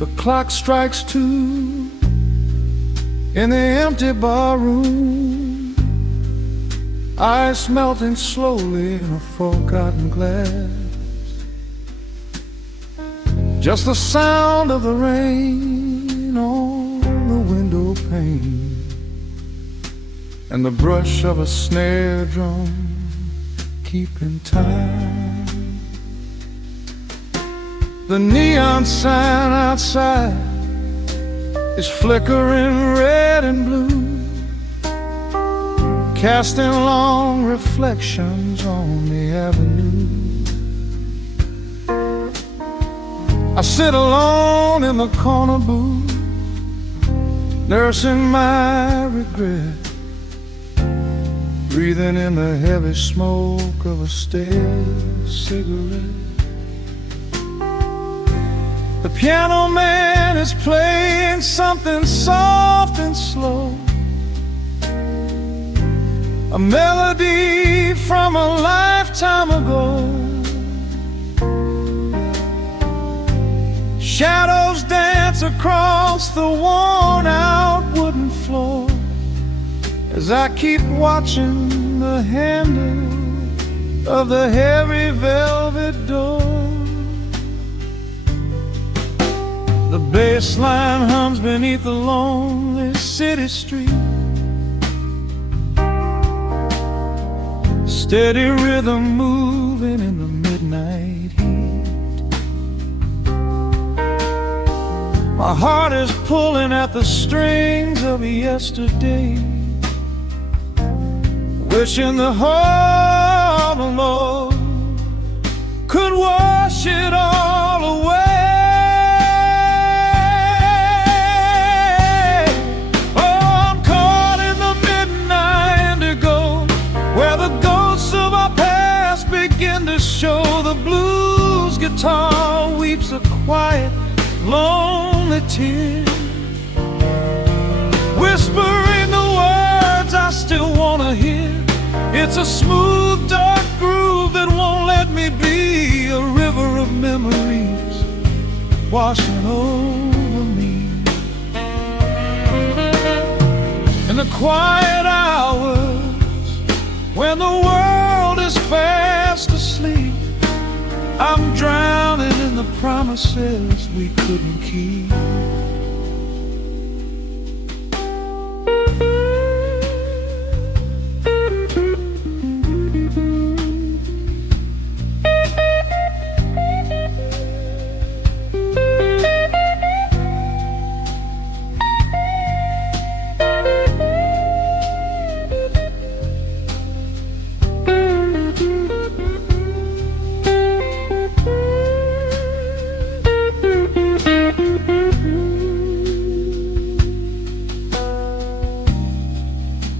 The clock strikes 2 in the empty bar room, ice melting slowly in a forgotten glass. Just the sound of the rain on the window pane and the brush of a snare drum keeping time. The neon sign outside is flickering red and blue, casting long reflections on the avenue. I sit alone in the corner booth, nursing my regret, breathing in the heavy smoke of a stale cigarette. The piano man is playing something soft and slow, a melody from a lifetime ago. Shadows dance across the worn-out wooden floor as I keep watching the handle of the heavy velvet door. The bass line hums beneath the lonely city street, steady rhythm moving in the midnight heat. My heart is pulling at the strings of yesterday, wishing the heart alone could wash it all away. Show the blues guitar weeps a quiet, lonely tear, whispering the words I still wanna hear. It's a smooth, dark groove that won't let me be, a river of memories washing over me. In the quiet hours when the world is fast asleep, I'm drowning in the promises we couldn't keep.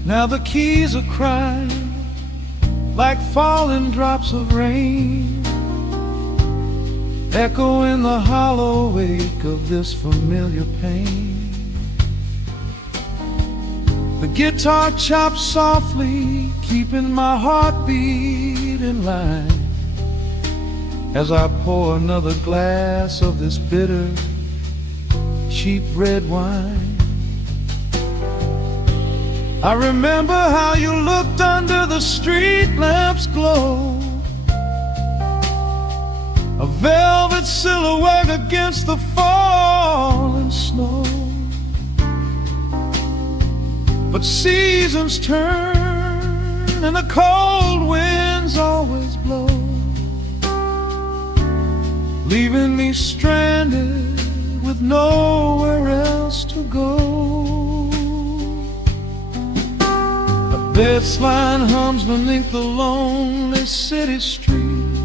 Now the keys are crying like falling drops of rain, echo in the hollow wake of this familiar pain. The guitar chops softly, keeping my heartbeat in line as I pour another glass of this bitter, cheap red wine. I remember how you looked under the street lamp's glow, a velvet silhouette against the falling snow. But seasons turn and the cold winds always blow, leaving me stranded with nowhere else to go. Bassline hums beneath the lonely city street,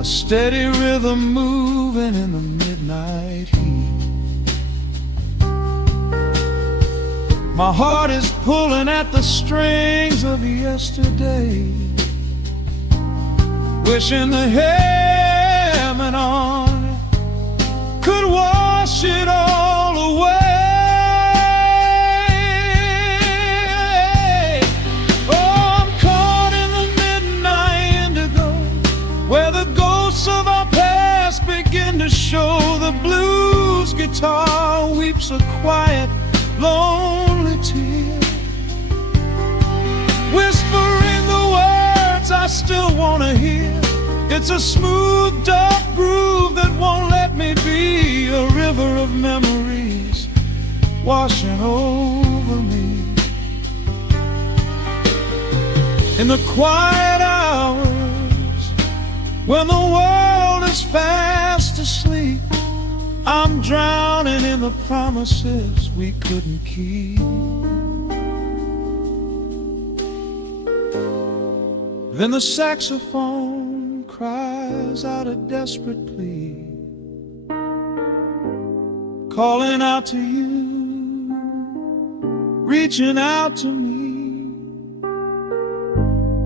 a steady rhythm moving in the midnight heat. My heart is pulling at the strings of yesterday, wishing the hem and on could wash it all away. Of our past guitar weeps a quiet, lonely tear, whispering the words I still want to hear. It's a smooth, dark groove that won't let me be, a river of memories washing over me. In the quiet hours, when the world is fast asleep, I'm drowning in the promises we couldn't keep. Then the saxophone cries out a desperate plea, calling out to you, reaching out to me.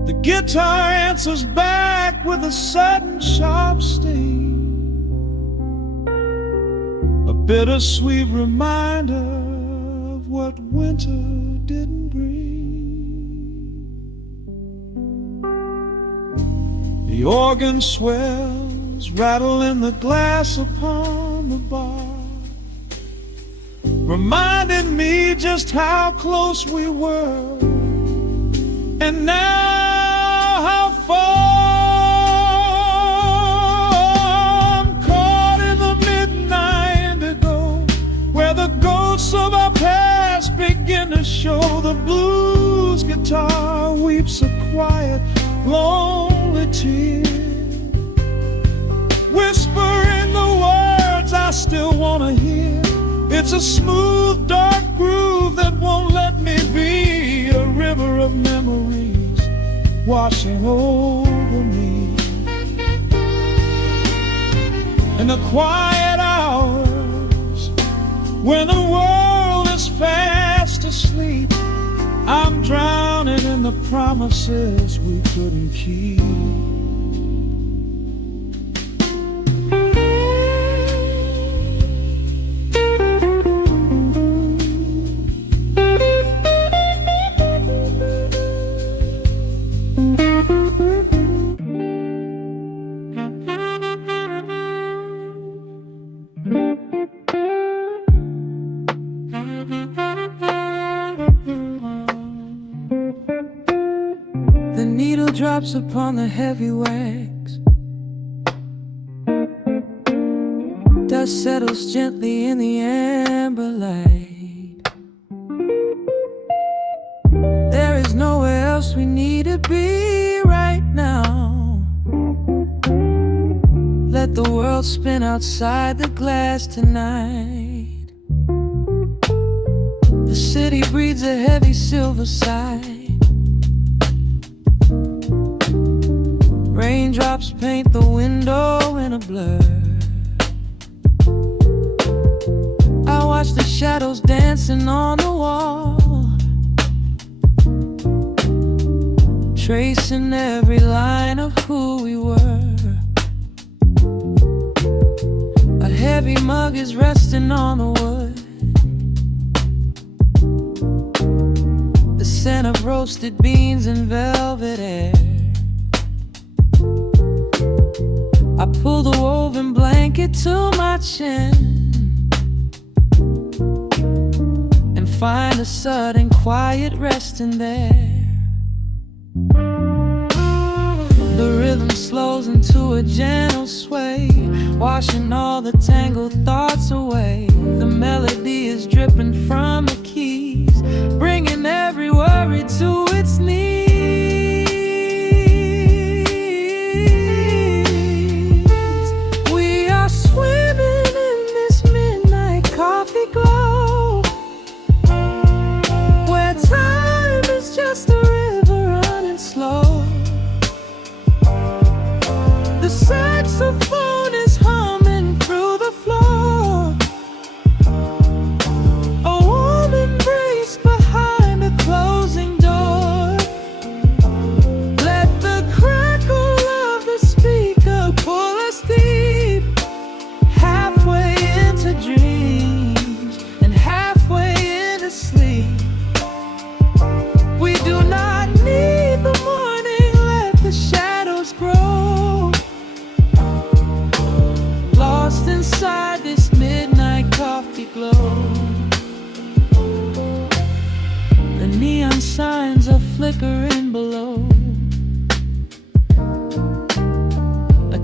The guitar answers back with a sudden sharp sting, a bittersweet reminder of what winter didn't bring. The organ swells, rattling the glass upon the bar, reminding me just how close we were, and now how far. I'm caught in the midnight indigo, where the ghosts of our past begin to show. The blues guitar weeps a quiet, lonely tear, whispering the words I still want to hear. It's a smooth, dark groove that won't let me be, a river of memories washing over me. In the quiet hours, when the world is fast asleep, I'm drowning in the promises we couldn't keep. The needle drops upon the heavy wax, dust settles gently in the amber light. There is nowhere else we need to be right now. Let the world spin outside the glass tonight. The city breathes a heavy silver sigh. Raindrops paint the window in a blur. I watch the shadows dancing on the wall, tracing every line of who we were. A heavy mug is resting on the wood, the scent of roasted beans and velvet air. I pull the woven blanket to my chin and find a sudden quiet resting there. The rhythm slows into a gentle sway, washing all the tangled thoughts away. The melody is dripping from the keys, bringing every worry to its knees. Swimming in this midnight coffee glow, where time is just a river running slow. The saxophone is humming through the floor, a warm embrace behind a closing door.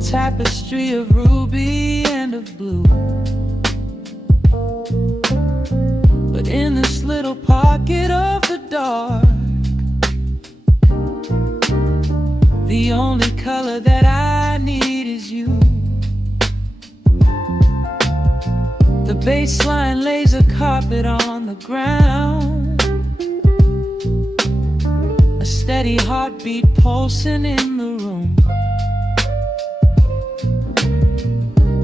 tapestry of ruby and of blue. But in this little pocket of the dark, the only color that I need is you. The bassline lays a carpet on the ground, a steady heartbeat pulsing in the room.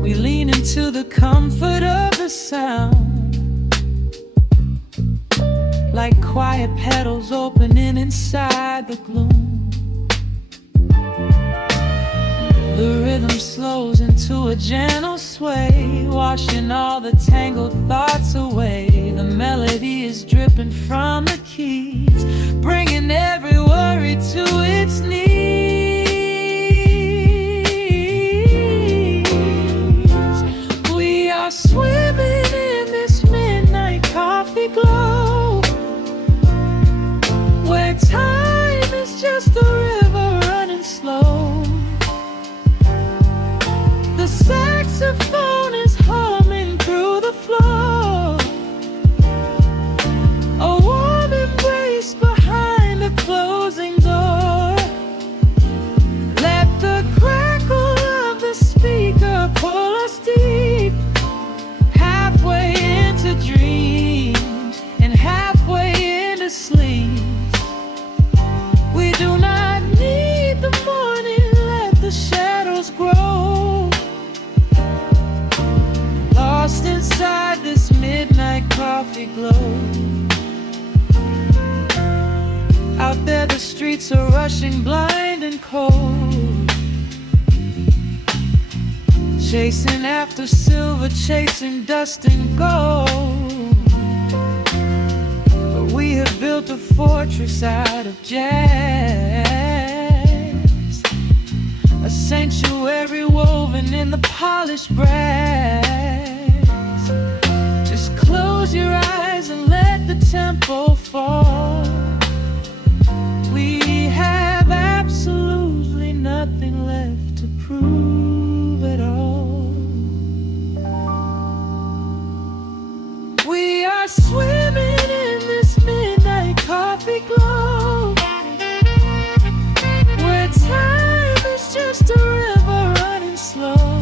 We lean into the comfort of the sound, like quiet petals opening inside the gloom. The rhythm slows into a gentle sway, washing all the tangled thoughts away. The melody is dripping from the keys, bringing every worry to its knees. We are swimming in this midnight coffee glow, where time is just a river running slow. The saxophone is humming through the floor, a warm embrace behind the closing door. Let the crackle of the speaker pull us deep, halfway into dreams and halfway into sleep. We do not need the morning, let the shadows grow. Lost inside this midnight coffee glow. Out there the streets are rushing blind and cold, chasing after silver, chasing dust and gold. But we have built a fortress out of jazz, a sanctuary woven in the polished brass. Just close your eyes and let the tempo fall. We have absolutely nothing left to prove at all. We are swimming in this midnight coffee glow, where time is just a river running slow.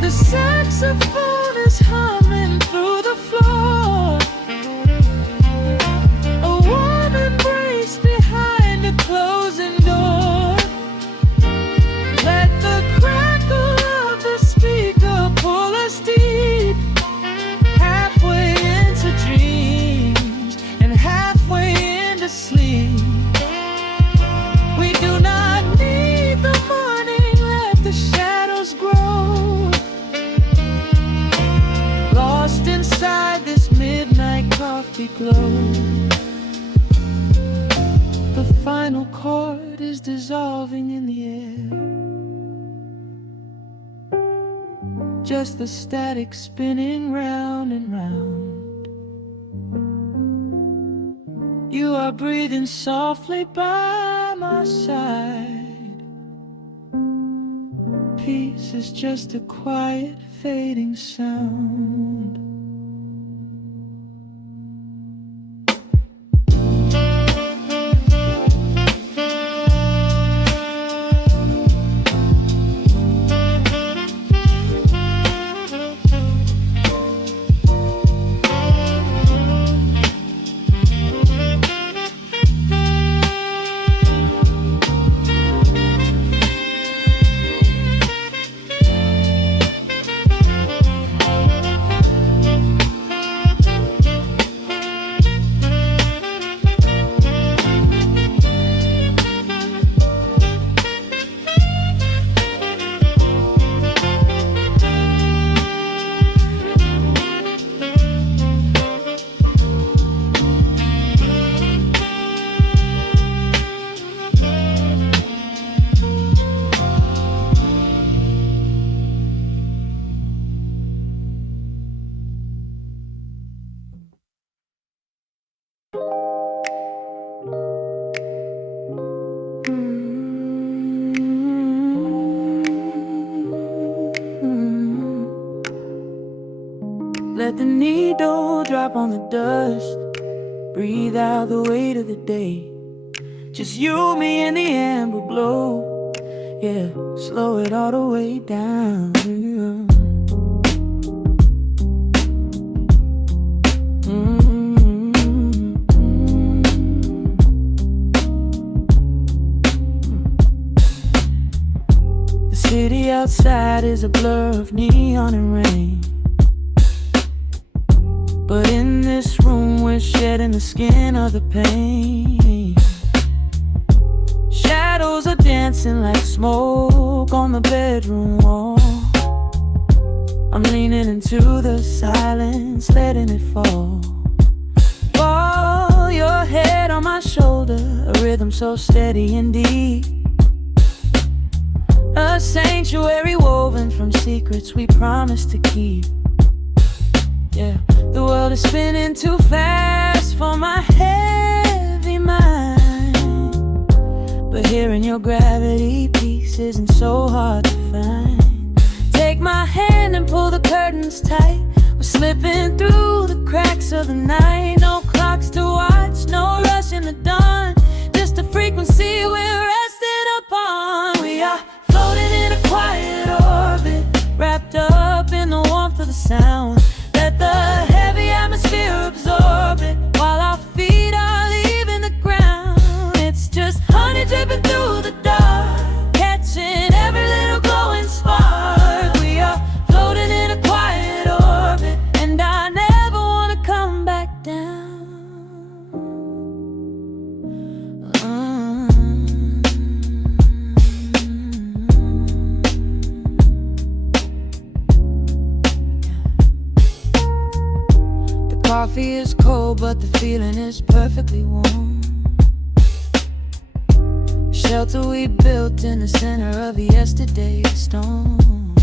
The saxophone is humming through the floor, a warm embrace behind a closing door. Let the crackle of the speaker pull us deep, halfway into dreams and halfway into sleep. We do not need the morning, let the shadows grow. Lost inside this midnight coffee glow. The final chord is dissolving in the air, just the static spinning round and round. You are breathing softly by my side. Peace is just a quiet fading sound. drop on the dust. Breathe out the weight of the day. Just you, me, and the amber glow. Yeah, slow it all the way down. The city outside is a blur of neon and rain, but in this room we're shedding the skin of the pain. Shadows are dancing like smoke on the bedroom wall. I'm leaning into the silence, letting it fall. Fall your head on my shoulder, a rhythm so steady and deep. A sanctuary woven from secrets we promised to keep. Yeah, the world is spinning too fast for my heavy mind, but hearing your gravity piece isn't so hard to find. Take my hand and pull the curtains tight. We're slipping through the cracks of the night. No clocks to watch, no rush in the dawn. Just a frequency we're resting upon. We are floating in a quiet orbit, wrapped up in the warmth of the sound. Let the heavy atmosphere absorb it, while our feet are leaving the ground. It's just honey dripping through the dark, catching every little glowing spark. We are floating in a quiet orbit, and I never want to come back down. Coffee is cold, but the feeling is perfectly warm. Shelter we built in the center of yesterday's storm.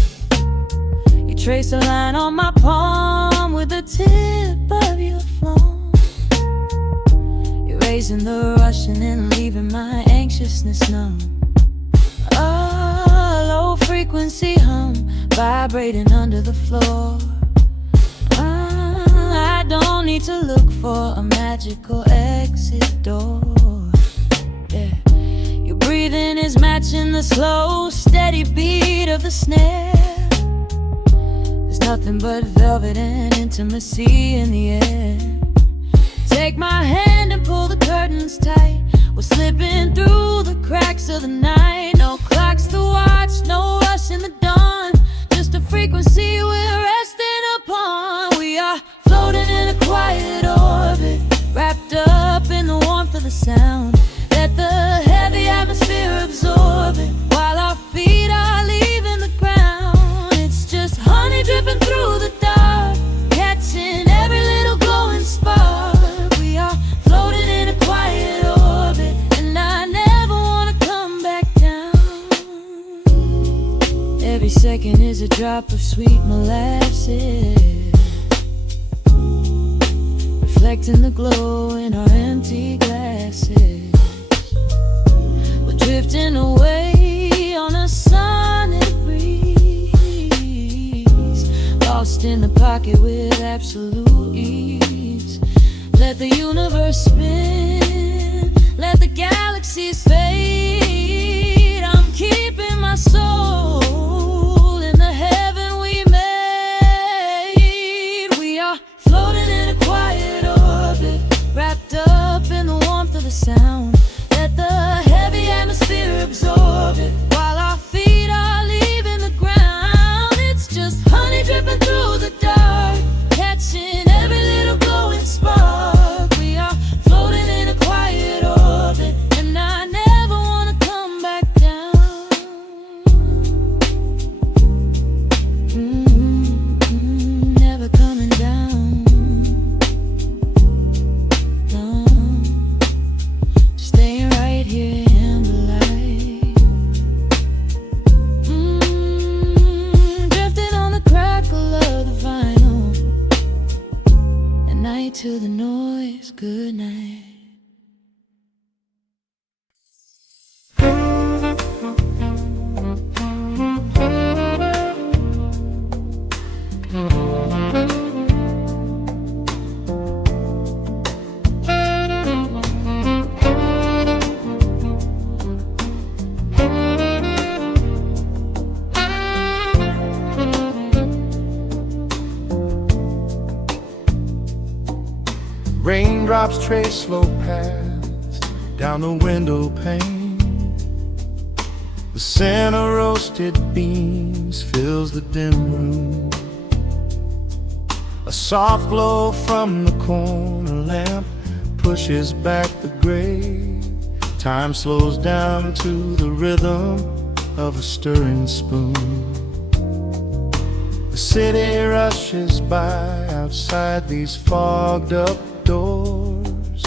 You trace a line on my palm with the tip of your phone, erasing the rushing and leaving my anxiousness numb. A low frequency hum vibrating under the floor. I don't need to look for a magical exit door. Yeah, your breathing is matching the slow, steady beat of the snare. There's nothing but velvet and intimacy in the air. Take my hand and pull the curtains tight. We're slipping through the cracks of the night. No clocks to watch, no rush in the dawn. Just a frequency we're resting upon. We are floating in a quiet orbit, wrapped up in the warmth of the sound. Let the heavy atmosphere absorb it, while our feet are leaving the ground. It's just honey dripping through the dark, catching every little glowing spark. We are floating in a quiet orbit, and I never want to come back down. Every second is a drop of sweet molasses, reflecting the glow in our empty glasses. We're drifting away on a sonic breeze, lost in the pocket with absolute ease. Let the universe spin, let the galaxies fade. I'm keeping my soul in the heaven we made. We are floating in a quiet orbit, wrapped up in the warmth of the sound. Let the heavy atmosphere absorb it, while our feet are leaving the ground. It's just honey dripping through the dark, catching every little glowing spark. We are floating in a quiet orbit, and I never want drops trace slow paths down the window pane. The scent of roasted beans fills the dim room. A soft glow from the corner lamp pushes back the gray. Time slows down to the rhythm of a stirring spoon. The city rushes by outside these fogged up doors.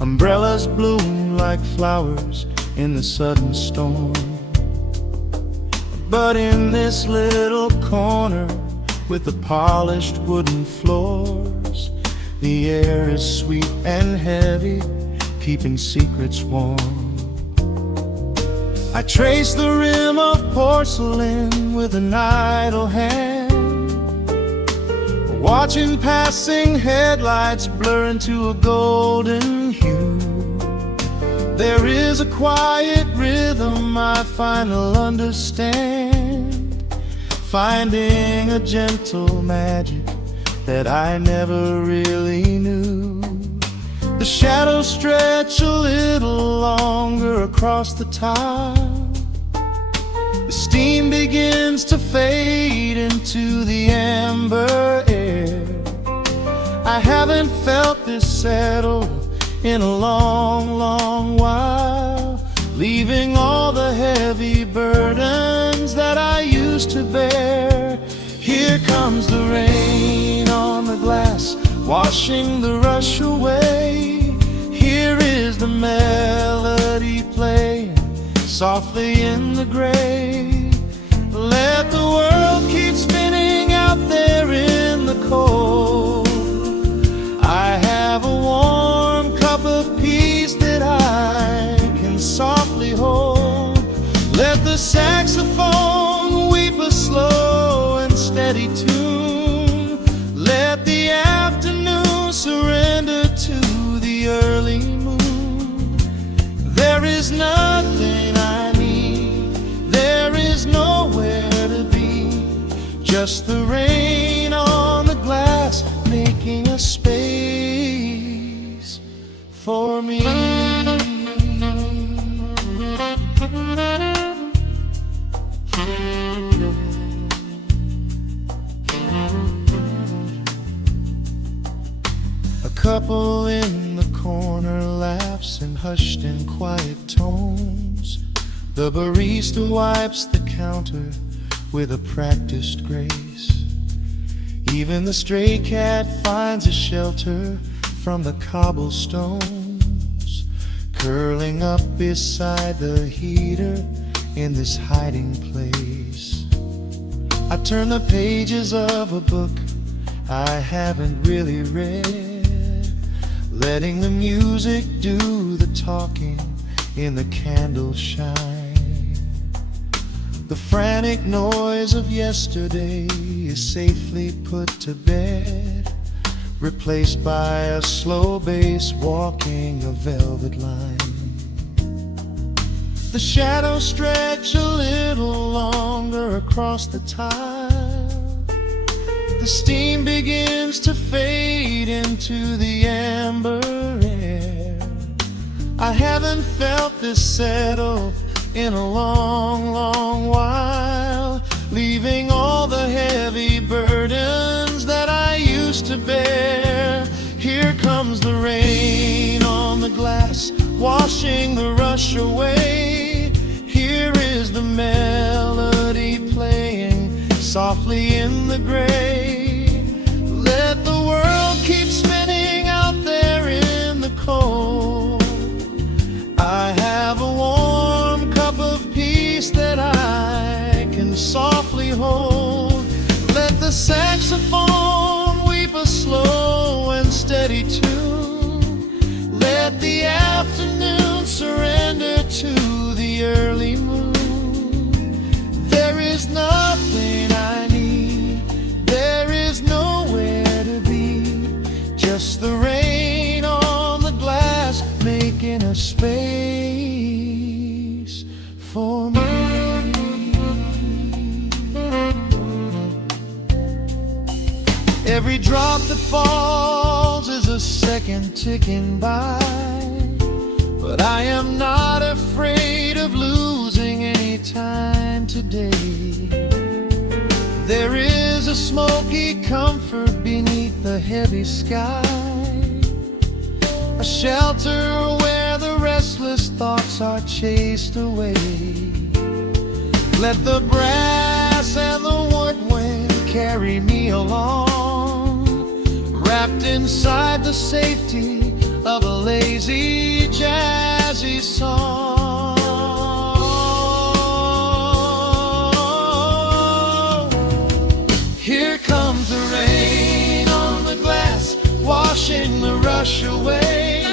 Umbrellas bloom like flowers in the sudden storm. But in this little corner with the polished wooden floors, the air is sweet and heavy, keeping secrets warm. I trace the rim of porcelain with an idle hand, watching passing headlights blur into a golden hue. There is a quiet rhythm I finally understand, finding a gentle magic that I never really knew. The shadows stretch a little longer across the tile. The steam begins to fade into the amber air. I haven't felt this settled in a long, long while, leaving all the heavy burdens that I used to bear. Here comes the rain on the glass, washing the rush away. Here is the melody playing softly in the gray. Let the world keep spinning out there in the cold. I have a warm cup of peace that I can softly hold. Let the saxophone weep a slow and steady tune. Let the afternoon surrender to the early moon. There is nothing I need, there is nowhere to be, just the rain on the glass making a space for me. A couple in the corner laughs in hushed and quiet tones. The barista wipes the counter with a practiced grace. Even the stray cat finds a shelter from the cobblestones, curling up beside the heater in this hiding place. I turn the pages of a book I haven't really read, letting the music do the talking in the candle shine. The frantic noise of yesterday is safely put to bed, replaced by a slow bass walking a velvet line. The shadows stretch a little longer across the tile. The steam begins to fade into the amber air. I haven't felt this settle in a long, long while, leaving all the heavy burdens that I used to bear. Here comes the rain on the glass, washing the rush away. Here is the melody playing softly in the gray. Let the world keep spinning out there in the cold. I have a warm cup of peace that I can softly hold. Let the saxophone weep a slow and steady tune. Let the afternoon surrender to the early moon. There is nothing I need, there is nowhere to be, just the rain on the glass making a space for me. Every drop that falls is a second ticking by, but I am not afraid of losing any time today. There is a smoky comfort beneath the heavy sky, a shelter where the restless thoughts are chased away. Let the brass and the woodwind carry me along, wrapped inside the safety of a lazy, jazzy song. Here comes the rain on the glass, washing the rush away.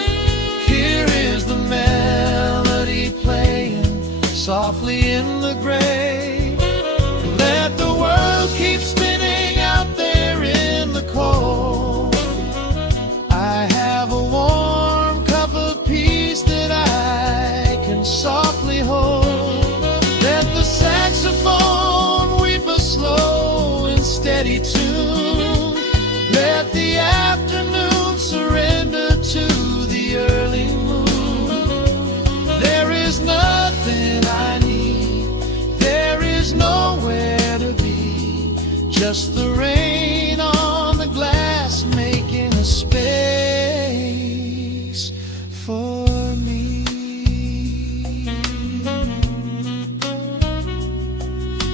Here is the melody playing softly in the gray. Let the world keep spinning out there in the cold. I have a warm cup of peace that I can softly hold. Let the saxophone weep a slow and steady tune. Let the afternoon surrender to the early moon. There is nothing I need, there is nowhere to be, just the rain on the glass making a space for me.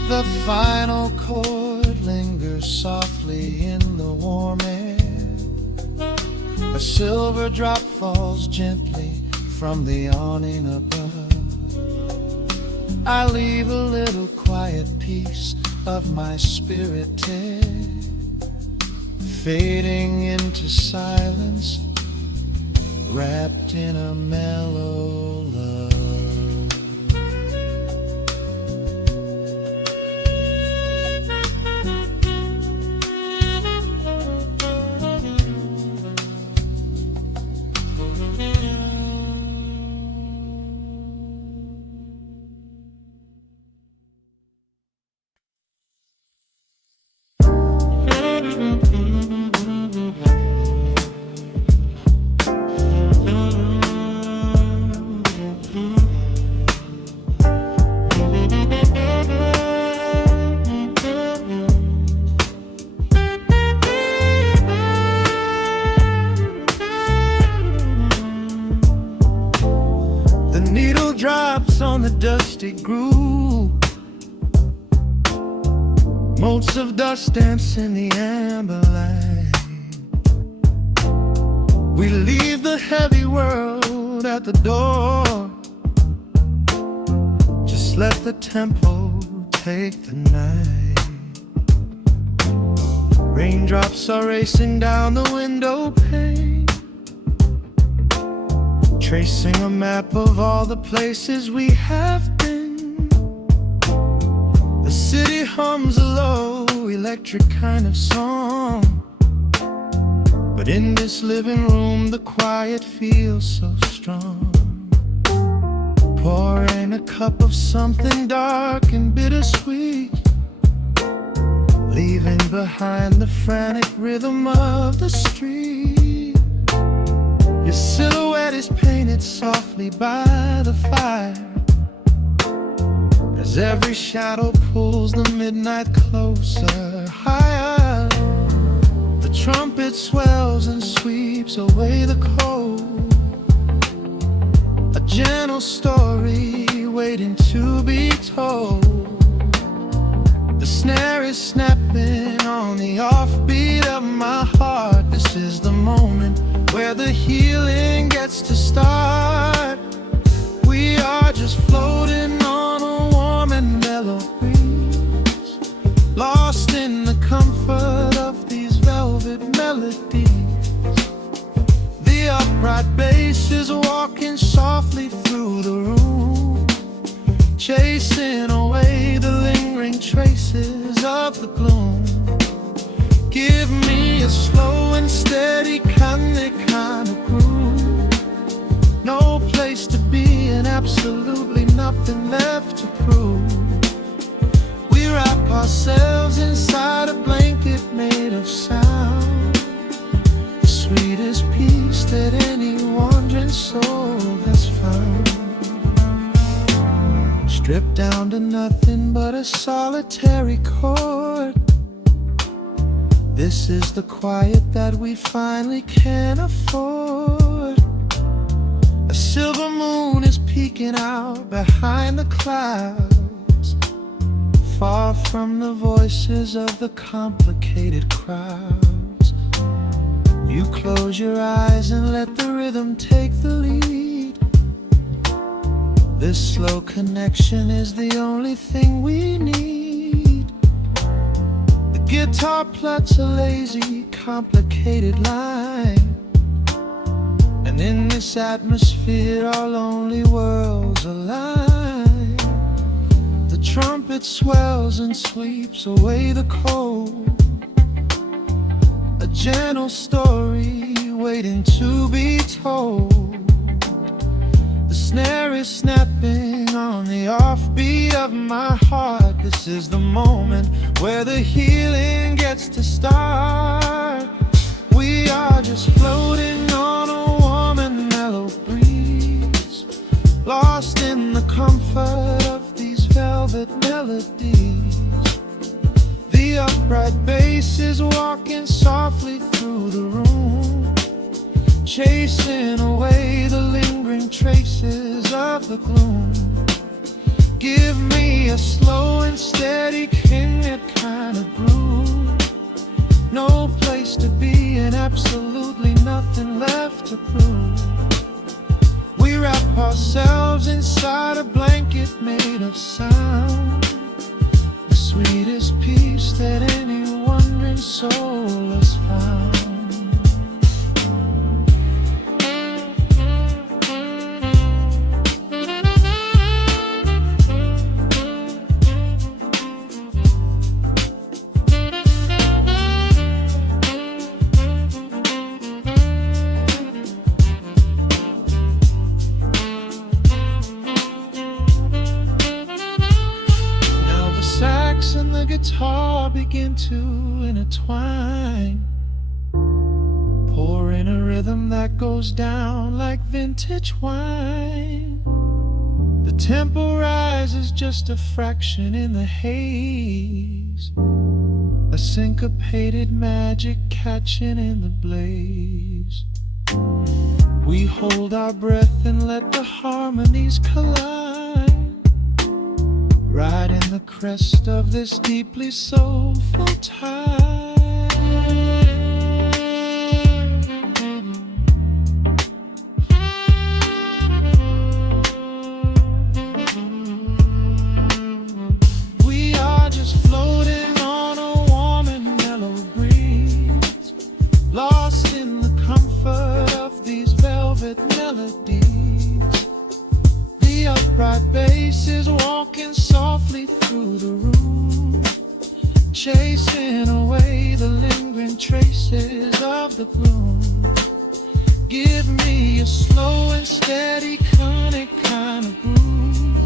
The final chord lingers softly in the warm air. A silver drop falls gently from the awning above. I leave a little quiet piece of my spirit tear, fading into silence, wrapped in a mellow love. Drops on the dusty groove, motes of dust dance in the amber light. We leave the heavy world at the door, just let the tempo take the night. Raindrops are racing down the window pane, tracing a map of all the places we have been. The city hums a low, electric kind of song, but in this living room the quiet feels so strong. Pouring a cup of something dark and bittersweet, leaving behind the frantic rhythm of the street. Your silhouette is painted softly by the fire, as every shadow pulls the midnight closer, higher. The trumpet swells and sweeps away the cold, a gentle story waiting to be told. The snare is snapping on the offbeat of my heart. This is the moment where the healing gets to start. We are just floating on a warm and mellow breeze, lost in the comfort of these velvet melodies. The upright bass is walking softly through the room, chasing away the lingering traces of the gloom. Give me a slow and steady kind of groove, no place to be and absolutely nothing left to prove. We wrap ourselves inside a blanket made of sound, the sweetest stripped down to nothing but a solitary chord. This is the quiet that we finally can afford. A silver moon is peeking out behind the clouds, far from the voices of the complicated crowds. You close your eyes and let the rhythm take the lead. This slow connection is the only thing we need. The guitar plucks a lazy, complicated line, and in this atmosphere our lonely worlds align. The trumpet swells and sweeps away the cold, a gentle story waiting to be told. The snare is snapping on the offbeat of my heart. This is the moment where the healing gets to start. We are just floating on a warm and mellow breeze, lost in the comfort of these velvet melodies. The upright bass is walking softly through the room, chasing away the lingering traces of the gloom. Give me a slow and steady King kind of groove. No place to be and absolutely nothing left to prove. We wrap ourselves inside a blanket made of sound, the sweetest peace that any wandering soul has found. And the guitar begin to intertwine, pouring a rhythm that goes down like vintage wine. The tempo rises just a fraction in the haze, a syncopated magic catching in the blaze. We hold our breath and let the harmonies collide, riding the crest of this deeply soulful tide. We are just floating on a warm and mellow breeze, lost in the comfort of these velvet melodies. The upright bass is walking softly through the room, chasing away the lingering traces of the gloom. Give me a slow and steady conic kind of groove.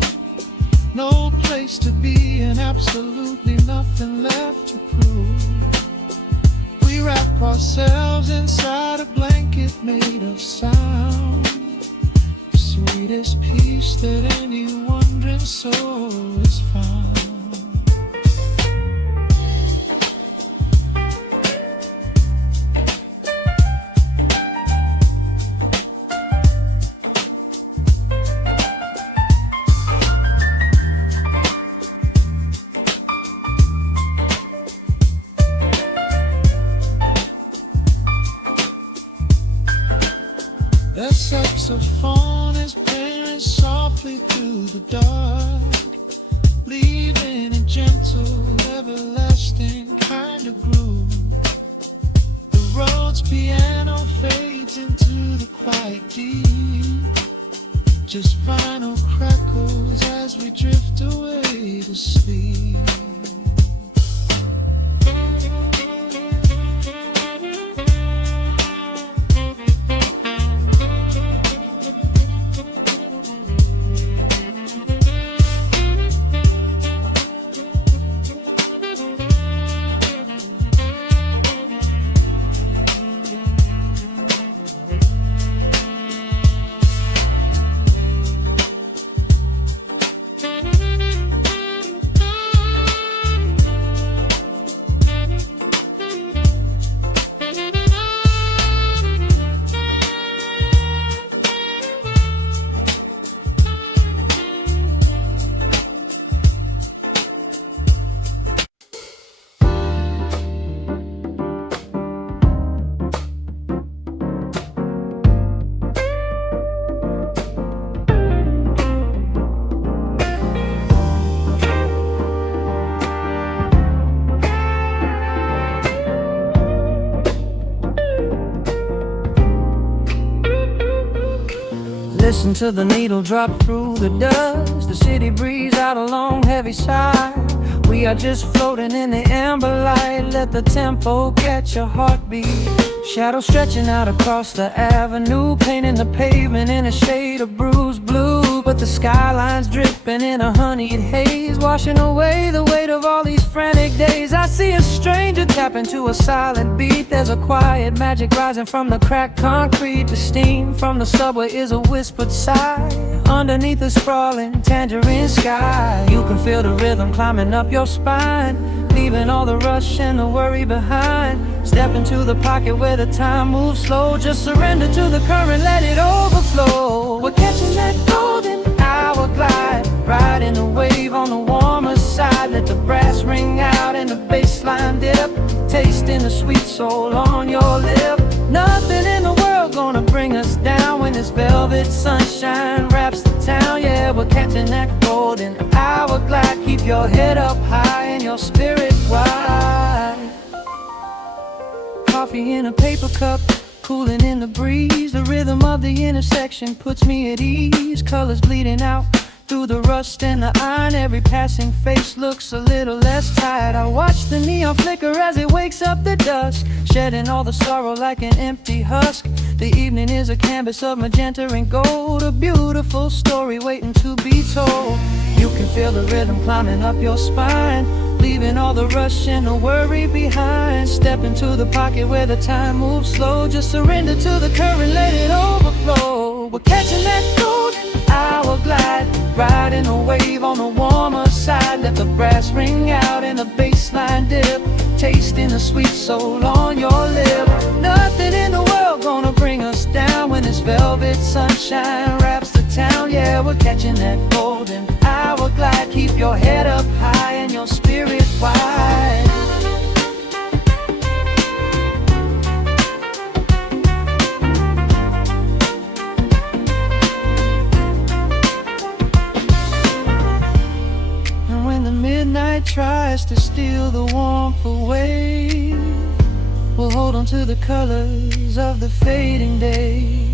No place to be and absolutely nothing left to prove. We wrap ourselves inside a blanket made of sound, the sweetest peace that any wandering soul has found. The saxophone is playing softly through the dark, leaving a gentle, everlasting kind of groove. The Rhodes piano fades into the quiet deep, just final crackles as we drift away to sleep. Listen to the needle drop through the dust. The city breeze out a long heavy sigh. We are just floating in the amber light. Let the tempo catch your heartbeat. Shadows stretching out across the avenue, painting the pavement in a shade of bruised blue. But the skyline's dripping in a honeyed haze, washing away the weight of all these frantic days. I see a stranger tap into a silent beat. There's a quiet magic rising from the cracked concrete. The steam from the subway is a whispered sigh underneath the sprawling tangerine sky. You can feel the rhythm climbing up your spine, leaving all the rush and the worry behind. Step into the pocket where the time moves slow. Just surrender to the current, let it overflow. We're catching that golden hour glide, riding the wave on the warmer side. Let the brass ring out and the bassline dip, tasting the sweet soul on your lip. Nothing in the world gonna bring us down when this velvet sunshine wraps the town. Yeah, we're catching that golden hour glide. Keep your head up high and your spirit wide. Coffee in a paper cup, cooling in the breeze. The rhythm of the intersection puts me at ease. Colors bleeding out through the rust and the iron. Every passing face looks a little less tired. I watch the neon flicker as it wakes up the dusk, shedding all the sorrow like an empty husk. The evening is a canvas of magenta and gold, a beautiful story waiting to be told. You can feel the rhythm climbing up your spine, leaving all the rush and the worry behind. Step into the pocket where the time moves slow. Just surrender to the current, let it overflow. We're catching that golden hour glide, riding a wave on the warmer side. Let the brass ring out and the bassline dip, tasting the sweet soul on your lip. Nothing in the world gonna bring us down when this velvet sunshine wraps the town. Yeah, we're catching that golden hour glide. Keep your head up high and your spirit wide. And when the midnight tries to steal the warmth away, we'll hold on to the colors of the fading day.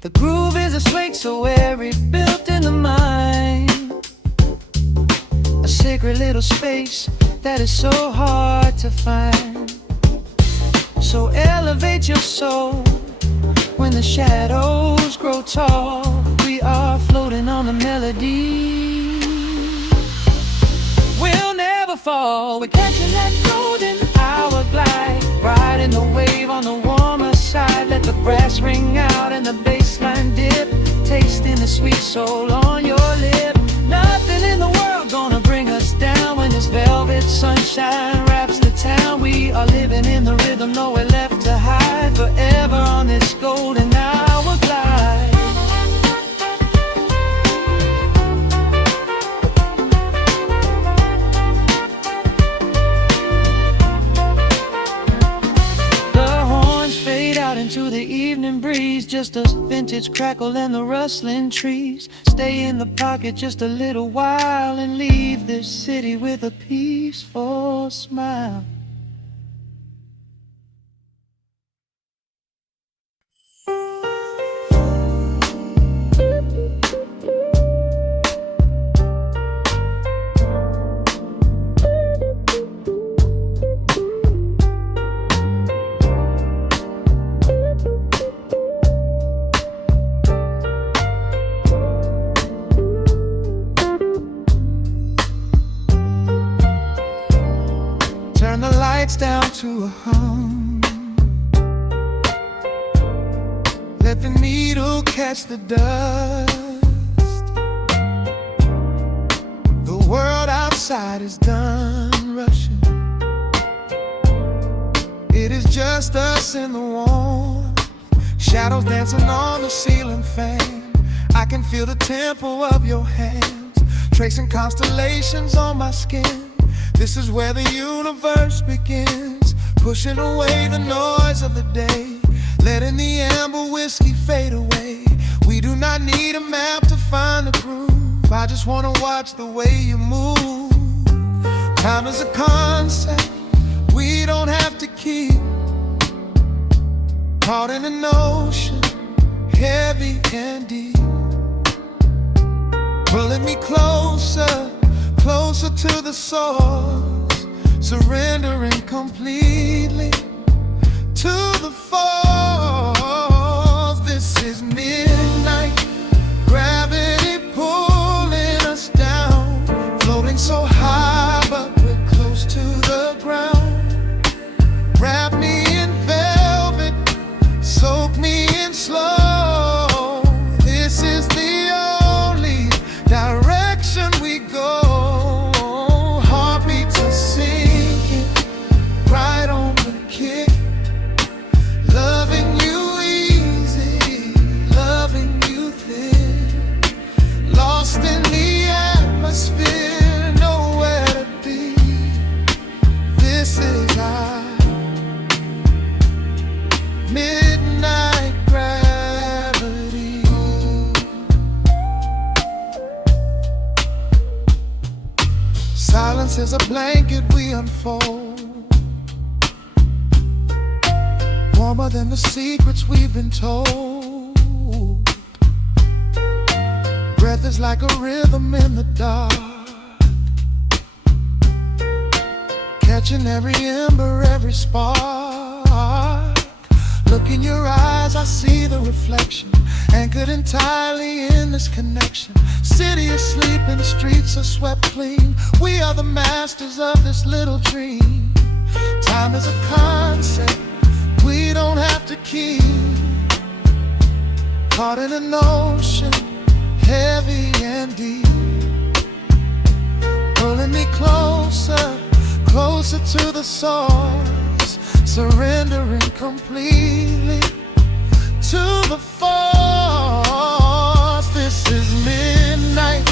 The groove is a swing so airy, built in the mind, a sacred little space that is so hard to find. So elevate your soul when the shadows grow tall. We are floating on the melody, we'll never fall. We're catching that golden hour glide, riding the wave on the warmer side. Let the brass ring out and the bassline dip, tasting the sweet soul on your lip. Nothing in the world gonna bring us down when this velvet sunshine wraps the town. We are living in the rhythm, nowhere left to hide, forever on this golden hour glide. Into the evening breeze, just a vintage crackle and the rustling trees. Stay in the pocket just a little while and leave this city with a peaceful smile. Down to a hum, let the needle catch the dust. The world outside is done rushing, it is just us in the warmth. Shadows dancing on the ceiling fan, I can feel the tempo of your hands, tracing constellations on my skin. This is where the universe begins, pushing away the noise of the day, letting the amber whiskey fade away. We do not need a map to find the groove, I just wanna watch the way you move. Time is a concept we don't have to keep, caught in an ocean, heavy and deep, pulling me closer, closer to the source, surrendering completely to the force. This is midnight gravity pulling us down, floating so high but we're close to the ground. Wrap me in velvet, soak me in slow. This is the only direction we go. Heartbeats are sinking right on the kick. Loving you easy, loving you thin. Lost in the atmosphere, nowhere to be. This is our midnight gravity. Silence is a blanket we unfold, warmer than the secrets we've been told. Breath is like a rhythm in the dark, catching every ember, every spark. Look in your eyes, I see the reflection, anchored entirely in this connection. City asleep and the streets are swept clean. We are the masters of this little dream. Time is a concept we don't have to keep. Caught in an ocean, heavy and deep, pulling me closer, closer to the source, surrendering completely to the force. This is midnight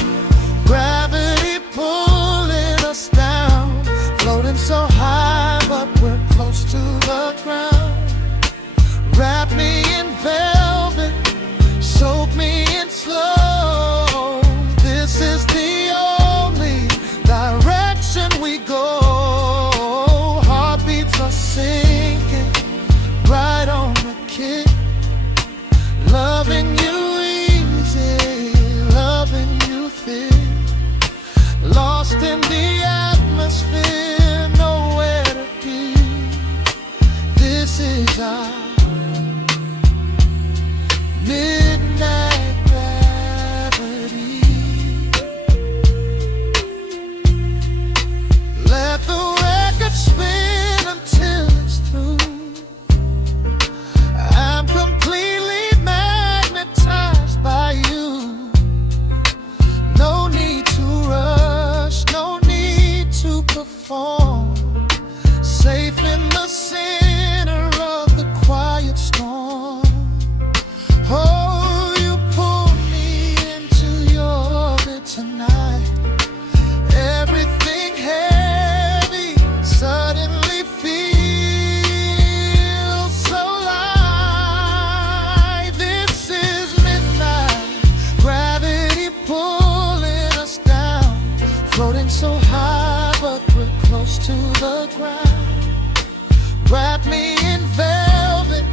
gravity pulling us down, floating so high but we're close to the ground. Wrap me in velvet, soak me in slow. This is the only direction we go. Heartbeats are sinking right on the kick. Loving you easy, loving you thin. Lost in the atmosphere, nowhere to be. This is our midnight gravity. Let the record spin until it's through. I'm completely magnetized by you. No need to rush, no need to perform. Safe in the center of the quiet storm. Oh, you pull me into your orbit tonight. Everything heavy suddenly feels so light. This is midnight gravity pulling us down, floating so high but we're close to the ground. Wrap me in velvet,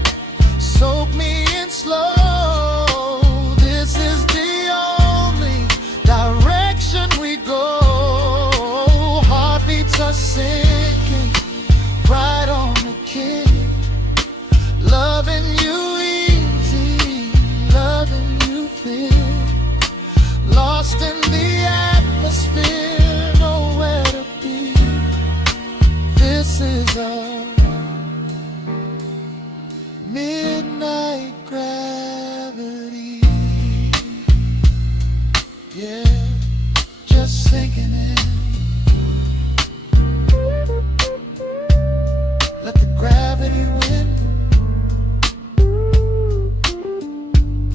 soak me in slow. This is the only direction we go. Heartbeats are sinking right on the kick. Loving you easy, loving you thin. Lost in the atmosphere, nowhere to be. This is our midnight gravity. Yeah, just sinking in. Let the gravity win.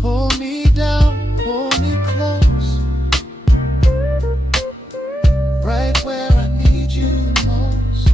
Pull me down, pull me close, right where I need you the most.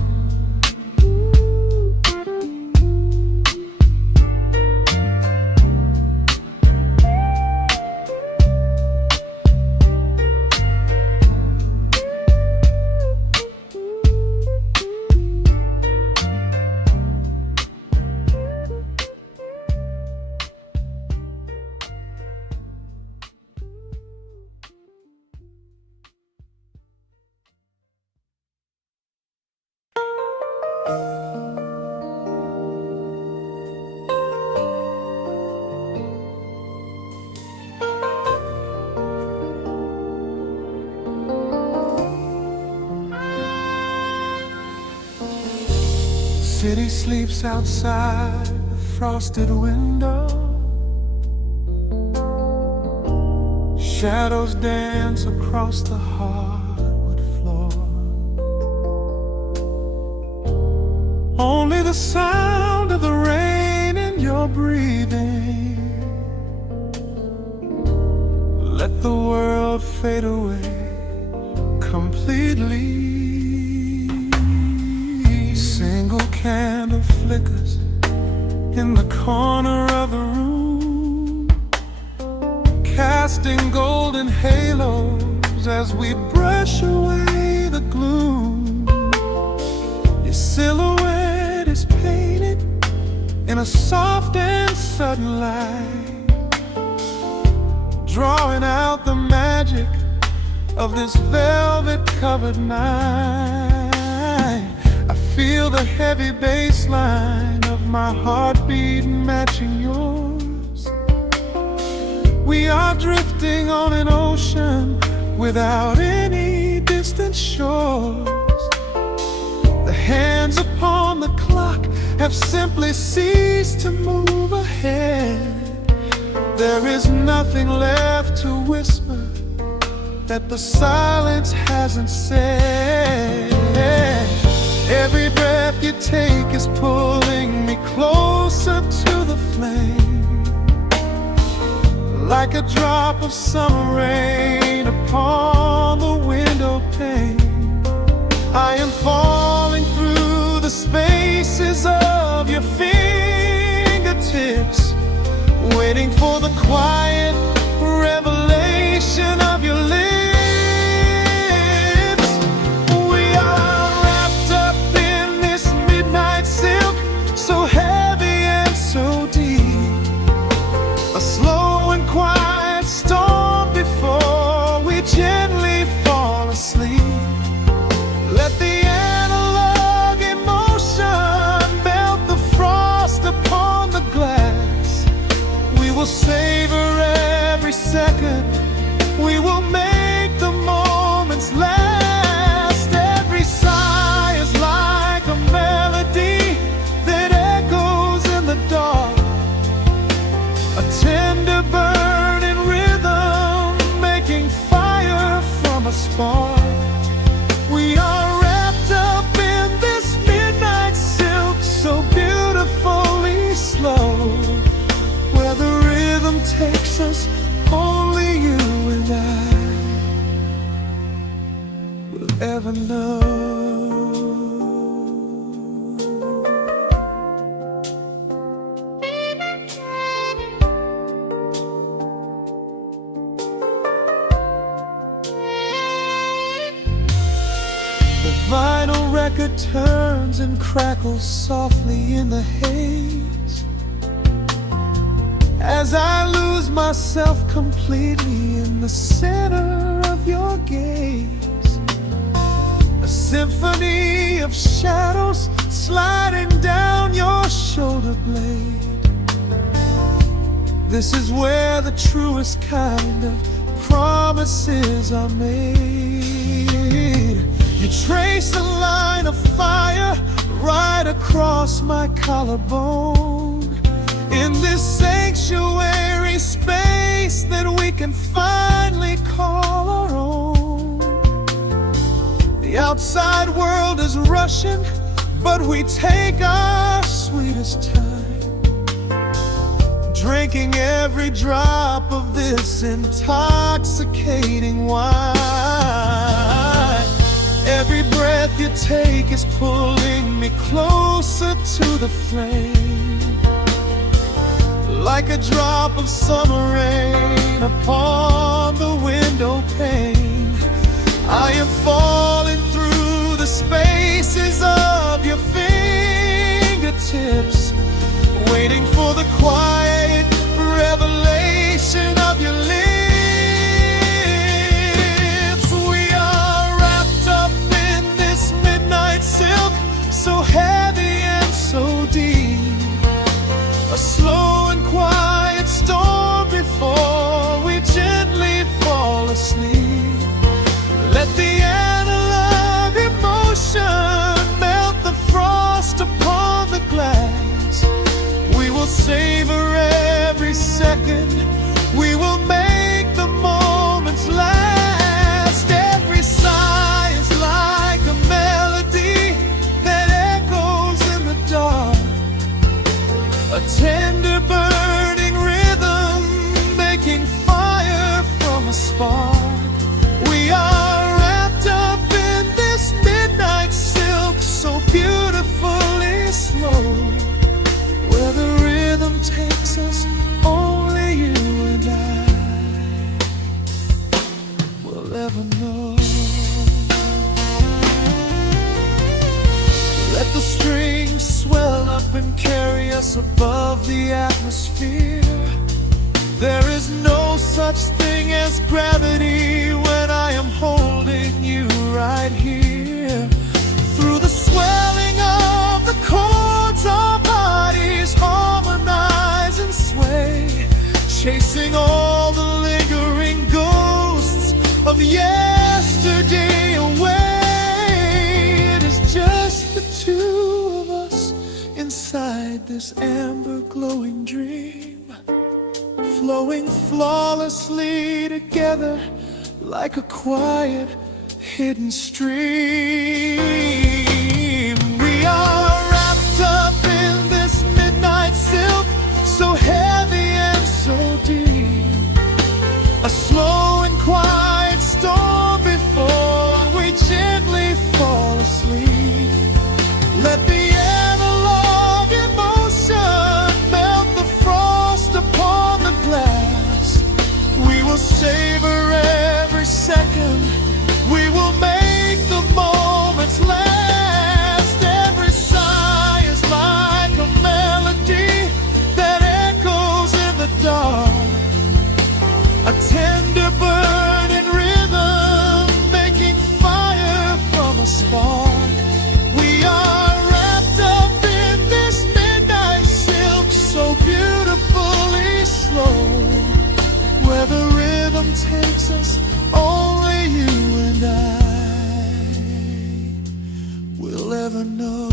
city sleeps outside the frosted window. Shadows dance across the hardwood floor. Only the sound of the rain in your breathing. Let the world fade away completely. Single candle flickers in the corner of the room, casting golden halos as we brush away the gloom. Your silhouette is painted in a soft and sudden light, drawing out the magic of this velvet-covered night. I feel the heavy bass line of my heartbeat matching yours. We are drifting on an ocean without any distant shores. The hands upon the clock have simply ceased to move ahead. There is nothing left to whisper that the silence hasn't said. Every breath you take is pulling me closer to the flame, like a drop of summer rain upon the window pane. I am falling through the spaces of your fingertips, waiting for the quiet revelation of your lips. We are wrapped up in this midnight silk, so heavy and so deep. A slow and quiet storm before we gently fall asleep. Let the analog emotion melt the frost upon the glass. We will savor every second. We will make the moments last. Every sigh is like a melody that echoes in the dark, a tender burning rhythm making fire from a spark. We are wrapped up in this midnight silk, so beautifully slow, where the rhythm takes us, only you and I will ever know. The vinyl record turns and crackles softly in the haze, as I lose myself completely in the center of your gaze. A symphony of shadows sliding down your shoulder blade. This is where the truest kind of promises are made. You trace a line of fire right across my collarbone, in this sanctuary space that we can finally call our own. The outside world is rushing, but we take our sweetest time, drinking every drop of this intoxicating wine. Every breath you take is pulling me closer to the flame, like a drop of summer rain upon the window pane. I am falling through the spaces of your fingertips, waiting for the quiet revelation of your lips. We are wrapped up in this midnight silk, so heavy and so deep. A slow and quiet storm before we gently fall asleep. Let the analog emotion melt the frost upon happiness above the atmosphere. There is no such thing as gravity when I am holding you right here. Through the swelling of the chords, our bodies harmonize and sway, chasing all the lingering ghosts of yesterday away. It is just the two of us inside this amber glowing dream, flowing flawlessly together like a quiet hidden stream. We are wrapped up in this midnight silk, so heavy and so deep, a slow and quiet storm before we gently fall asleep. Let the analog emotion melt the frost upon the glass. We will savor every second, we will make the moments last. Every sigh is like a melody that echoes in the dark, a tender burning rhythm making fire from a spark. We are wrapped up in this midnight silk, so beautifully slow, where the rhythm takes us, only you and I will ever know.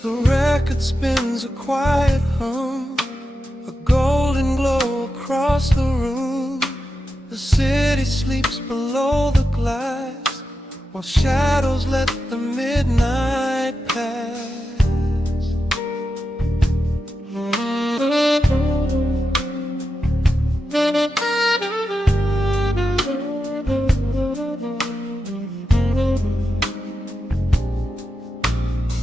The record spins a quiet hum, a golden glow across the room. The city sleeps below the glass, while shadows let the midnight pass.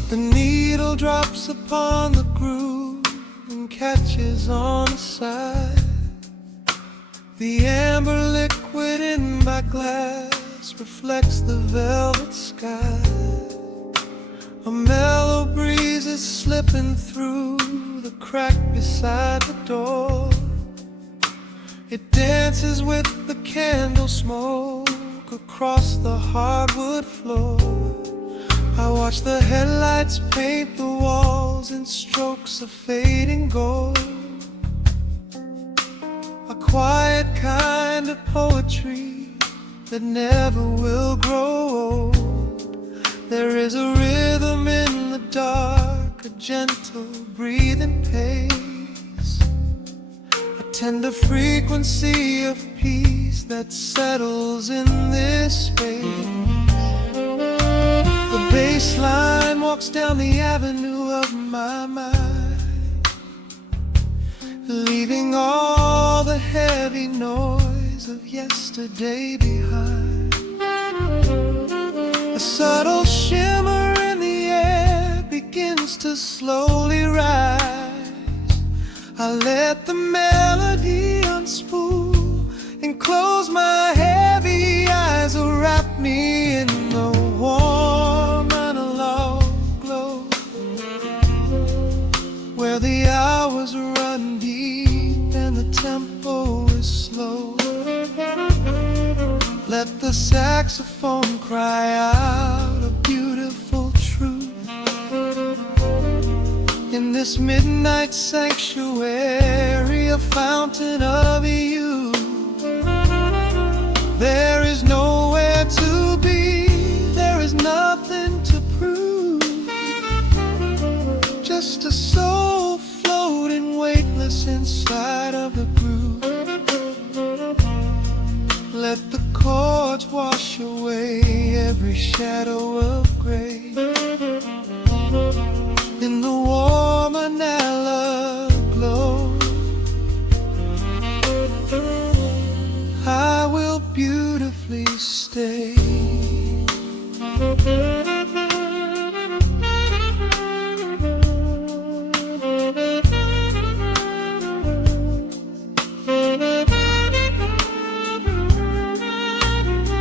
The needle drops upon the groove and catches on the side. The amber liquid in my glass reflects the velvet sky. A mellow breeze is slipping through the crack beside the door. It dances with the candle smoke across the hardwood floor. I watch the headlights paint the walls in strokes of fading gold, a quiet kind of poetry that never will grow old. There is a rhythm in the dark, a gentle breathing pace, a tender frequency of peace that settles in this space. The bassline walks down the avenue of my mind, leaving all the heavy noise of yesterday behind. A subtle shimmer in the air begins to slowly rise. I let the melody unspool and close my heavy eyes, wrap me in the warm analog glow, where the hours run deep and the tempo is slow. Let the saxophone cry out a beautiful truth in this midnight sanctuary, a fountain of youth. There is nowhere to be, there is nothing to prove, just a soul floating weightless shadow of gray. In the warm vanilla glow, I will beautifully stay.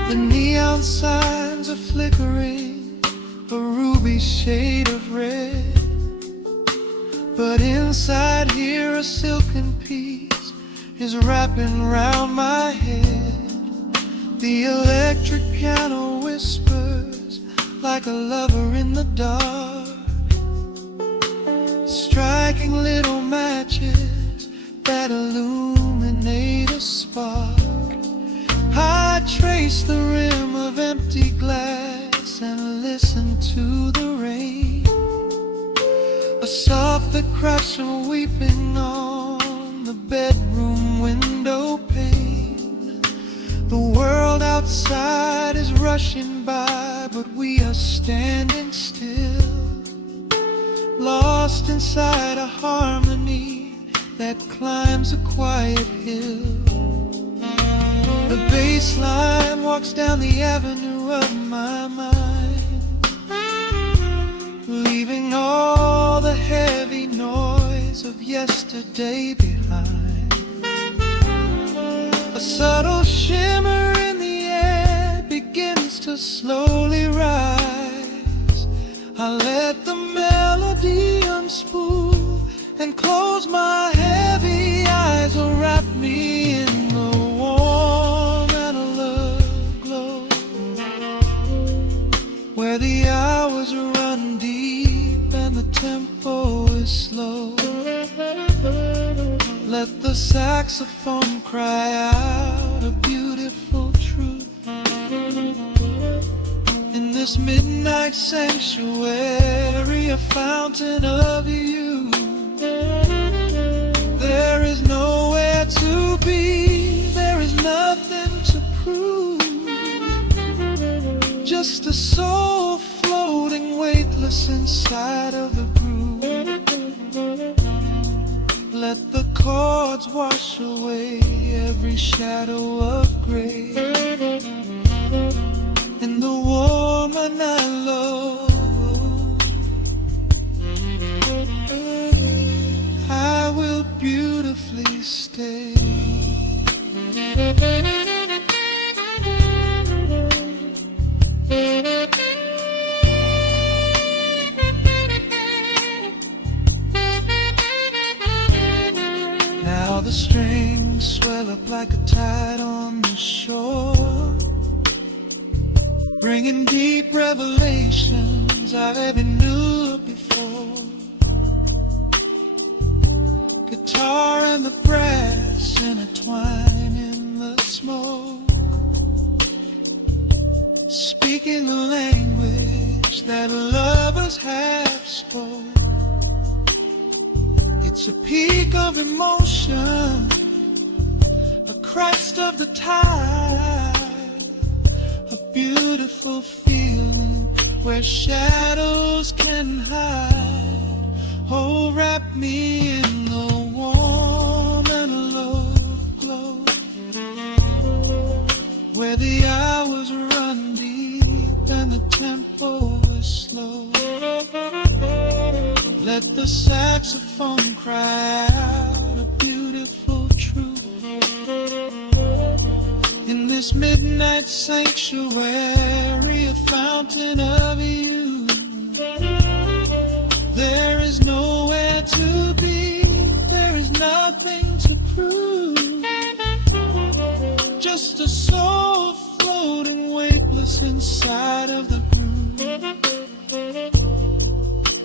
The neon signs are flickering, a ruby shade of red. But inside here a silken peace is wrapping round my head. The electric piano whispers like a lover in the dark, striking little matches that illuminate a spark. I trace the rim of empty glass and listen to the rain, a soft percussion weeping on the bedroom window pane. The world outside is rushing by, but we are standing still, lost inside a harmony that climbs a quiet hill. The bassline walks down the avenue of my mind, leaving all the heavy noise of yesterday behind. A subtle shimmer in the air begins to slowly rise. I let the melody unspool and close my heavy eyes, will wrap me in the warm analog glow, where the hours run deep and the tempo is slow. Let the saxophone cry out a beautiful truth in this midnight sanctuary, a fountain of you. There is nowhere to be, there is nothing to prove, just a soul floating weightless inside of the groove. Let the chords wash away every shadow of gray. In the warm and I love, I will beautifully stay. Now the strings swell up like a tide on the shore, bringing deep revelations I've ever knew before. Guitar and the brass intertwine in the smoke, speaking the language that lovers have spoke. It's a peak of emotion, a crest of the tide, a beautiful feeling where shadows can hide. Oh, wrap me in the warm analog glow, where the hours run deep and the tempo is slow. Let the saxophone cry out a beautiful truth in this midnight sanctuary, a fountain of you. There is nowhere to be, there is nothing to prove, just a soul floating weightless inside of the groove.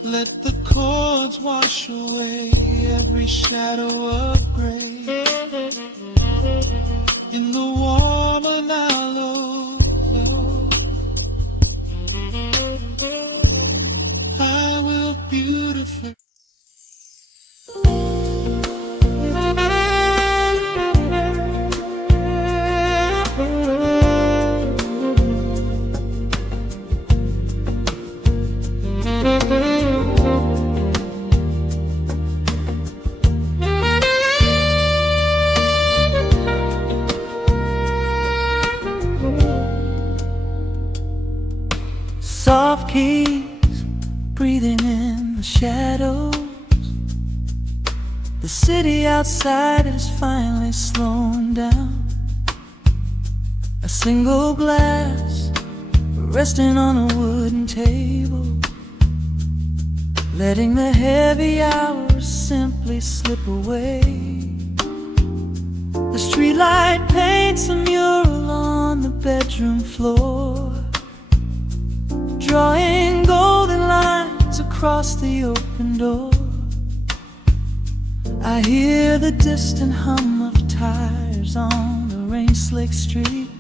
Let the chords wash away every shadow of gray. In the warm and hollow glow, I will beautifully. soft keys, breathing in the shadows. The city outside is finally slowing down. A single glass resting on a wooden table, letting the heavy hours simply slip away. The streetlight paints a mural on the bedroom floor, drawing golden lines across the open door. I hear the distant hum of tires on the rain-slicked street,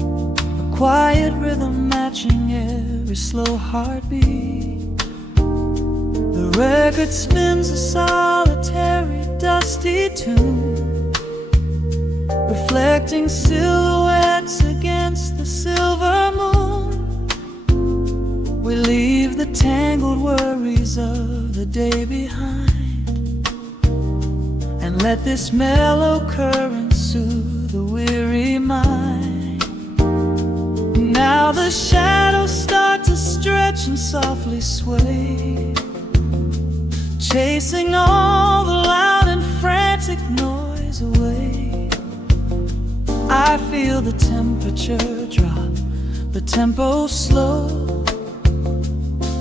a quiet rhythm matching every slow heartbeat. The record spins a solitary, dusty tune, reflecting silhouettes against the silver moon. We leave the tangled worries of the day behind, and let this mellow current soothe the weary mind. Now the shadows start to stretch and softly sway, chasing all the loud and frantic noise away. I feel the temperature drop, the tempo slow,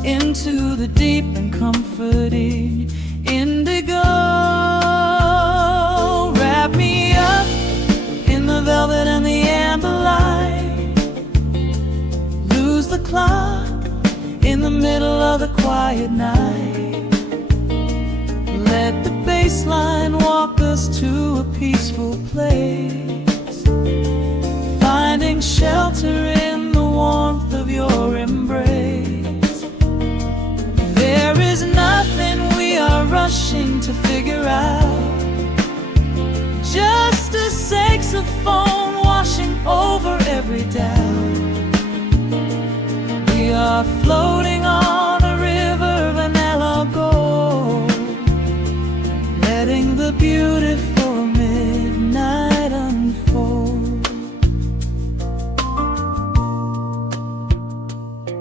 into the deep and comforting indigo. Wrap me up in the velvet and the amber light, lose the clock in the middle of the quiet night. Let the bassline walk us to a peaceful place, finding shelter in the warmth of your embrace. There is nothing we are rushing to figure out, just a saxophone washing over every doubt. We are floating on a river vanilla gold, letting the beautiful midnight unfold.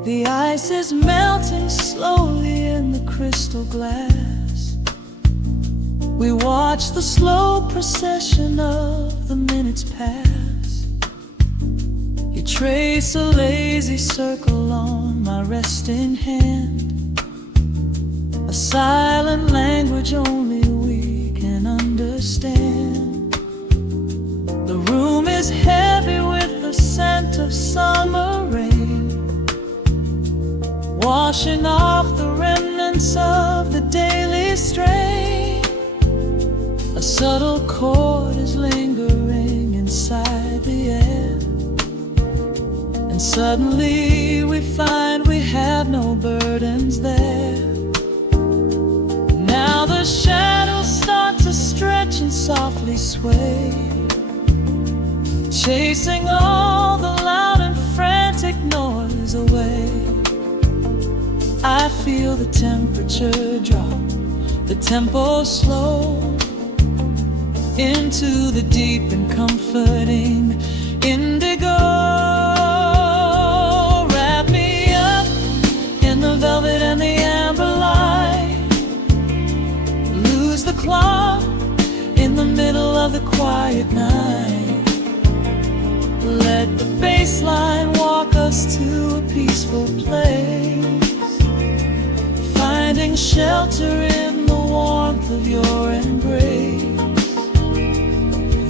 The ice is melting slowly in the crystal glass. We watch the slow procession of the minutes pass. You trace a lazy circle on my resting hand, a silent language only we can understand. The room is heavy with the scent of summer rain, washing off the remnants of the daily strain. A subtle chord is lingering inside the air, and suddenly we find we have no burdens there. Now the shadows start to stretch and softly sway, chasing all the loud and frantic noise away. I feel the temperature drop, the tempo slow, into the deep and comforting indigo. Wrap me up in the velvet and the amber light, lose the clock in the middle of the quiet night. Let the bassline walk us to a peaceful place, finding shelter in the warmth of your embrace.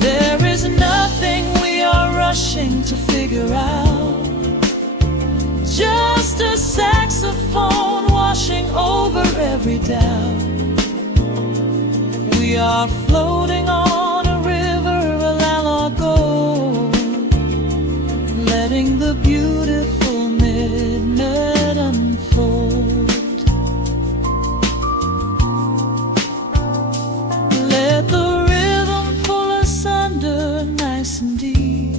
There is nothing we are rushing to figure out, just a saxophone washing over every doubt. We are floating on a river, a la gold, letting the beautiful midnight unfold. Let the nice and deep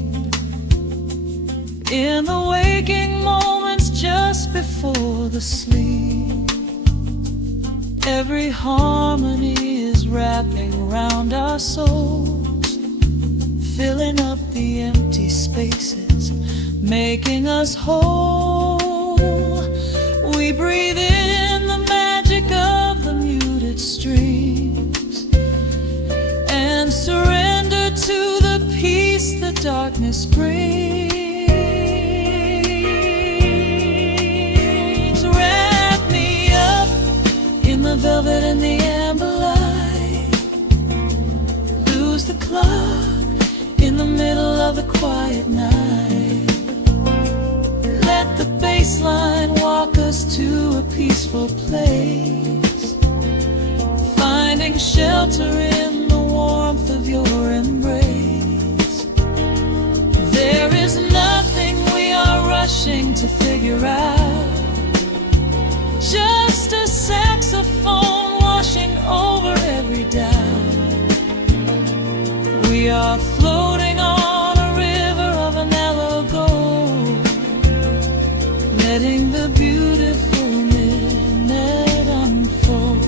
in the waking moments just before the sleep. Every harmony is wrapping around our souls, filling up the empty spaces, making us whole. darkness brings. Wrap me up in the velvet and the amber light. Lose the clock in the middle of the quiet night. Let the bassline walk us to a peaceful place, finding shelter in the warmth of your embrace. There is nothing we are rushing to figure out, just a saxophone washing over every doubt. We are floating on a river of vanilla gold, letting the beautiful midnight unfold.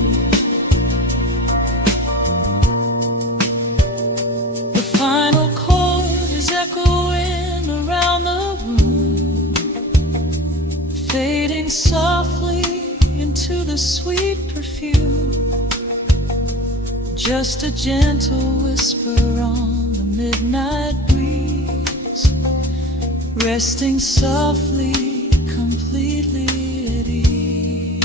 The final chord is echoing around the room, fading softly into the sweet perfume. Just a gentle whisper on the midnight breeze, resting softly, completely at ease.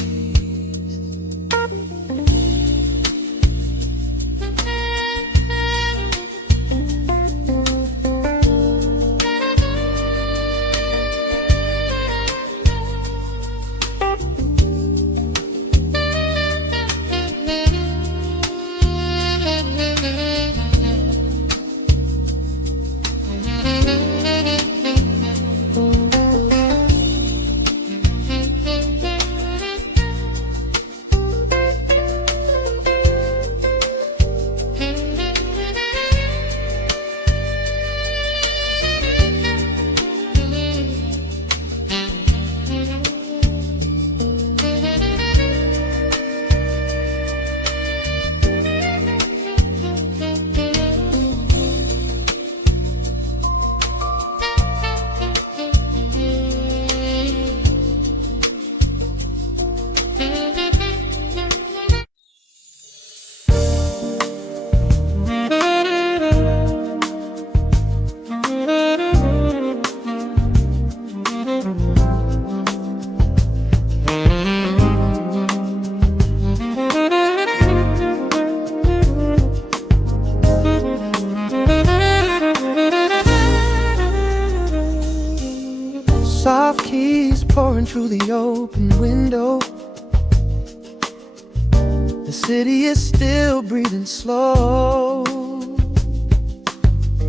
Soft keys pouring through the open window. The city is still breathing slow.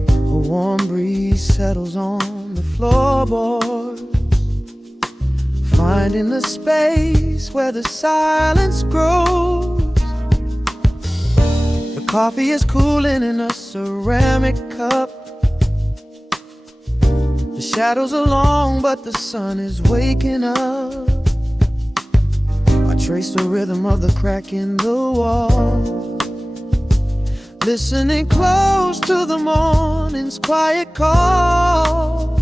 A warm breeze settles on the floorboards, finding the space where the silence grows. The coffee is cooling in a ceramic cup. The shadows are long, but the sun is waking up. I trace the rhythm of the crack in the wall, listening close to the morning's quiet call.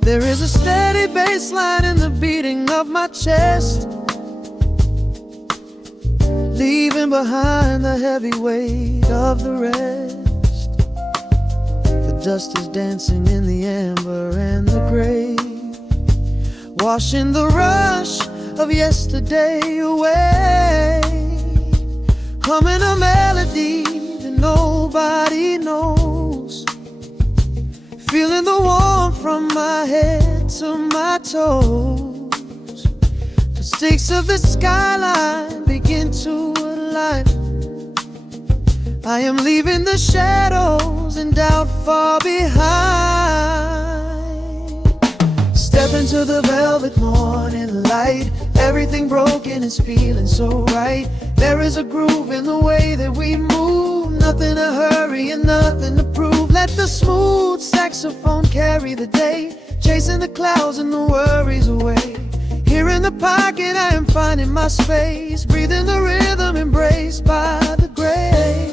There is a steady bass line in the beating of my chest, leaving behind the heavy weight of the rest. The dust is dancing in the amber and the gray, washing the rush of yesterday away. Humming a melody that nobody knows, feeling the warmth from my head to my toes. The stakes of the skyline begin to align. I am leaving the shadows and doubt far behind. Step into the velvet morning light. Everything broken is feeling so right. There is a groove in the way that we move, nothing to hurry and nothing to prove. Let the smooth saxophone carry the day, chasing the clouds and the worries away. Here in the pocket I am finding my space, breathing the rhythm embraced by the grace.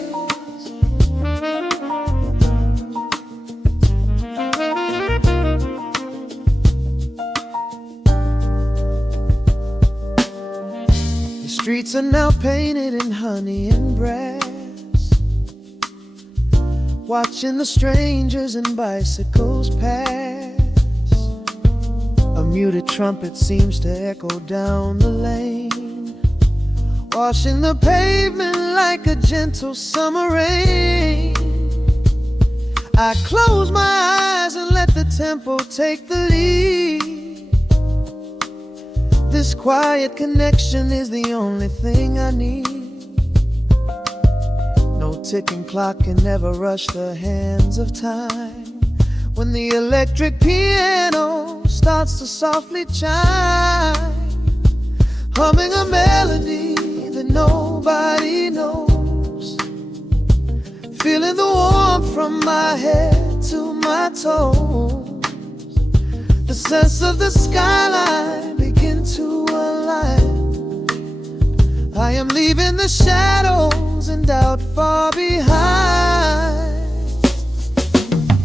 The streets are now painted in honey and brass, watching the strangers and bicycles pass. A muted trumpet seems to echo down the lane, washing the pavement like a gentle summer rain. I close my eyes and let the tempo take the lead. This quiet connection is the only thing I need. No ticking clock can ever rush the hands of time. When the electric piano starts to softly chime, humming a melody that nobody knows, feeling the warmth from my head to my toes. The sense of the skyline begin to align. I am leaving the shadows and doubt far behind.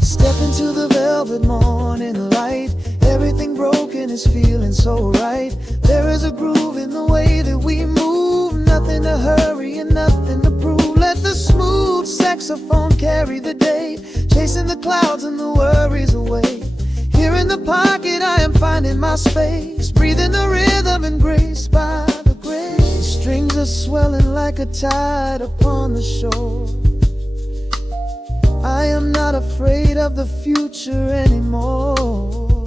Step into the velvet morning light. Everything broken is feeling so right. There is a groove in the way that we move. Nothing to hurry and nothing to prove. Let the smooth saxophone carry the day, chasing the clouds and the worries away. Here in the pocket I am finding my space, breathing the rhythm and grace by the grace. Strings are swelling like a tide upon the shore. I am not afraid of the future anymore.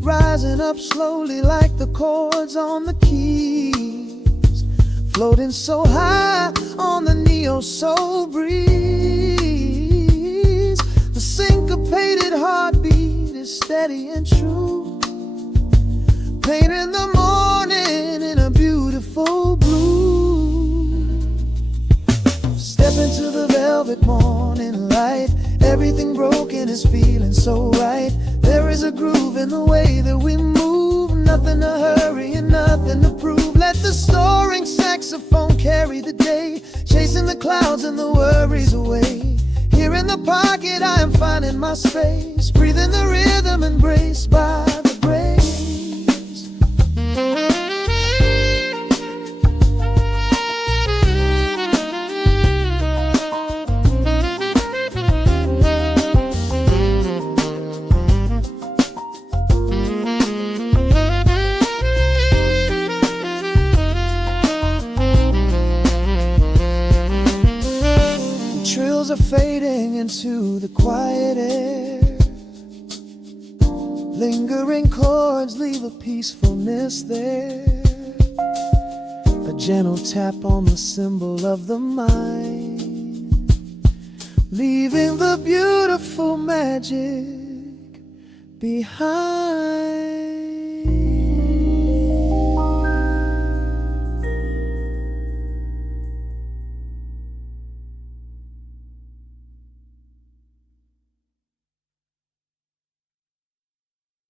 Rising up slowly like the chords on the keys, floating so high on the neo-soul breeze. The syncopated heartbeat is steady and true, painting the morning in a beautiful blue. Step into the velvet morning light. Everything broken is feeling so right. There is a groove in the way that we move. Nothing to hurry and nothing to prove. Let the soaring saxophone carry the day, chasing the clouds and the worries away. Here in the pocket I am finding my space, breathing the rhythm embraced by the grace. Trills are fading into the quiet air. Lingering chords leave a peacefulness there. A gentle tap on the cymbal of the mind, leaving the beautiful magic behind.